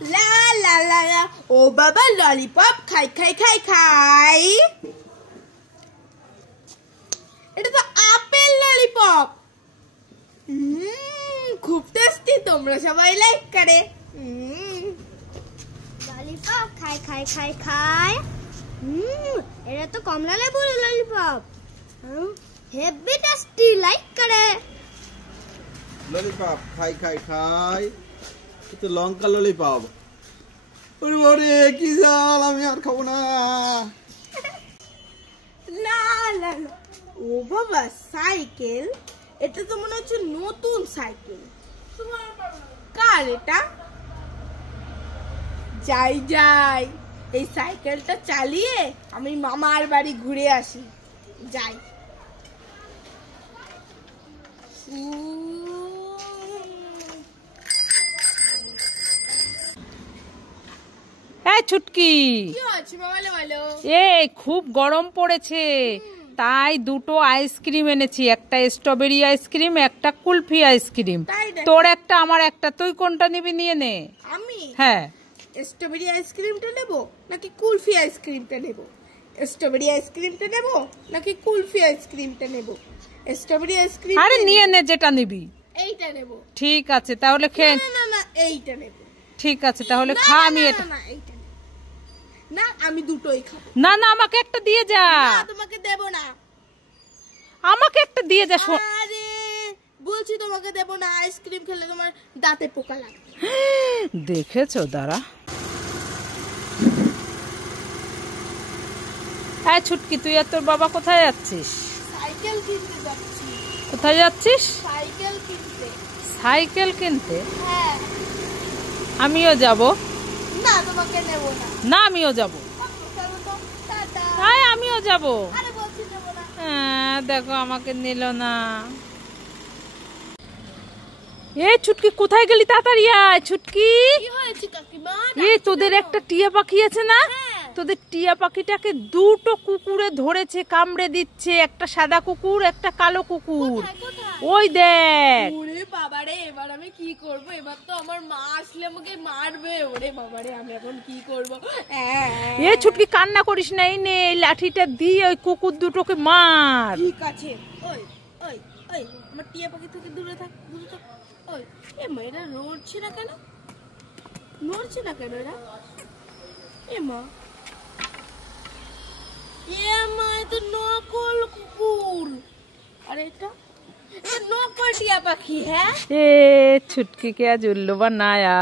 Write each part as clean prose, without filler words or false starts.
লা লা লা লা, ও বাবা ললিপপ খাই খাই খাই খাই। এটা তো আপেল ললিপপ। খুব টেস্টি, তোমরা সবাই লাইক করে। ললিপপ খাই খাই খাই খাই। এটা তো কমলা লেবুর ললিপপ। হেভি টেস্টি, লাইক করে। ললিপপ খাই খাই খাই, তো লঙ্কা ললিপপ। ওরে ওরে কি জাল, আমি আর খাবো না। লা লা লা, ও বাবা সাইকেল। এটা তো মনে হচ্ছে নতুন সাইকেল। কার এটা? যাই যাই, এই সাইকেলটা চালিয়ে আমি মামার বাড়ি ঘুরে আসি। যাই। ছুটকি, কি হচ্ছে বলো বলো। এই খুব গরম পড়েছে, তাই দুটো আইসক্রিম এনেছি, একটা স্ট্রবেরি আইসক্রিম, একটা কুলফি আইসক্রিম। তোর একটা আমার একটা, তুই কোনটা নিবি নিয়ে নে। আমি? হ্যাঁ। স্ট্রবেরি আইসক্রিমটা নেব নাকি কুলফি আইসক্রিমটা নেব? স্ট্রবেরি আইসক্রিমটা নেব নাকি কুলফি আইসক্রিমটা নেব? Strawberry ice cream. আরে নিয়ে নে যেটা নিবি। এইটা নেব। ঠিক আছে তাহলে খেয়ে। না না না, এইটা নেব। ঠিক আছে তাহলে খা। আমি এটা না, এইটা নেব না, আমি দুটোই খাবো। না না, আমাকে একটা দিয়ে যা। না, তোমাকে দেব না। আমাকে একটা দিয়ে যা। আরে বলছি তোমাকে দেব না, আইসক্রিম খেলে তোমার দাঁতে পোকা লাগবে। দেখেছো, দাঁড়া। হ্যাঁ ছুটকি, তুই আর তোর বাবা কোথায় যাচ্ছিস? সাইকেল কিনতে যাচ্ছি। কোথায় যাচ্ছিস? সাইকেল কিনতে। সাইকেল কিনতে? হ্যাঁ। আমিও যাব। না, তোমাকে নেব না। না, আমিও যাব। চলো তো, টাটা। হ্যাঁ আমিও যাব। আরে বলছি নেব না। হ্যাঁ দেখো আমাকে নিল না। এই ছুটকি কোথায় গেলি? তাড়াতাড়ি আয় ছুটকি। কি হয়েছে কাকিমা? এই তোদের একটা টিয়া পাখি আছে না? হ্যাঁ। তোদের টিয়া পাখিটাকে দুটো কুকুরে ধরেছে, কামড়ে দিচ্ছে। একটা সাদা কুকুর, একটা কালো কুকুর। ওই দেখ। ওরে বাবারে, এবার আমি কি করব? এবার তো আমার মা আসলে আমাকে মারবে। ওরে বাবারে, আমি এখন কি করব? এই ছুটকি কান্না করিস না, এই নে এই লাঠিটা দিয়ে ওই কুকুর দুটোকে মার। ঠিক আছে। ওই ওই ওই, আমার টিয়া পাখি থেকে দূরে থাক, দূরে থাক। ওই, এ মা, এরা নড়ছে না কেন? নড়ছে না কেন এরা? এ মা, এ মা, এ তো নকল কুকুর। আর এটা নকল টিয়া পাখি। হ্যাঁ, এ छुटकी क्या जुल्लू बनाया,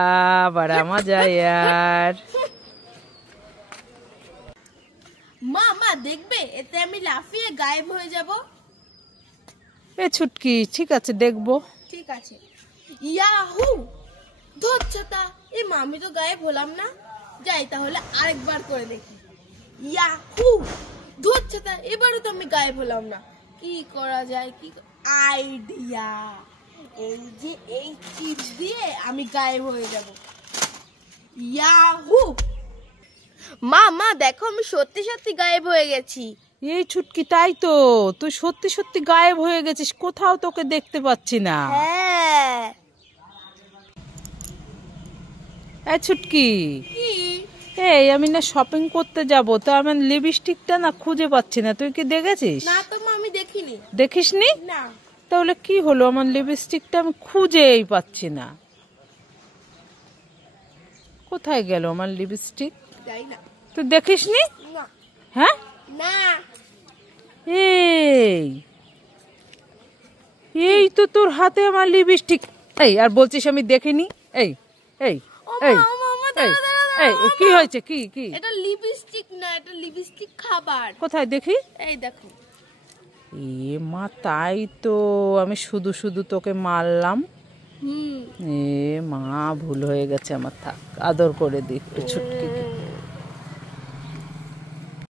बड़ा मजा यार। মা মা দেখবে, এতে আমি লাফিয়ে গায়েব হয়ে যাব। এ ছুটকি, ঠিক আছে দেখবো। ঠিক আছে। ইয়াহু, ধরছতা। এ মা, আমি তো গায়েব হলাম না। যাই তাহলে আরেকবার করে দেখি। ইয়াহু, ধরছতা। এবারও তো আমি গায়েব হলাম না। কি করা যায়? কি আইডিয়া! এই যে এই চিপস দিয়ে আমি গায়েব হয়ে যাব। ইয়াহু! মা মা দেখো, আমি সত্যি সত্যি গায়েব হয়ে গেছি। এই ছুটকি, তাই তো, তুই সত্যি সত্যি গায়েব হয়ে গেছিস, কোথাও তোকে দেখতে পাচ্ছি না। হ্যাঁ। এই ছুটকি, কি? এই আমি না শপিং করতে যাব, তো আমি লিপস্টিকটা না খুঁজে পাচ্ছি না। তুই কি দেখেছিস? না তো মা, আমি দেখিনি। দেখিসনি? না। তাহলে কি হলো, আমার লিপস্টিকটা আমি খুঁজেই পাচ্ছি না। কোথায় গেল আমার লিপস্টিক? যাই না। তুই দেখিসনি? না। হ্যাঁ, না। এই এই তো তোর হাতে আমার লিপস্টিক। এই আর বলছিস আমি দেখিনি? এই এই এই এই কি হয়েছে? কি কি? এটা লিপস্টিক না, এটা লিপস্টিক খাবার। কোথায় দেখি? এই দেখো। এ মা, তাই তো, আমি শুধু শুধু তোকে মারলাম। এ মা, ভুল হয়ে গেছে আমার, থাক আদর করে দি একটু ছুটকিকে।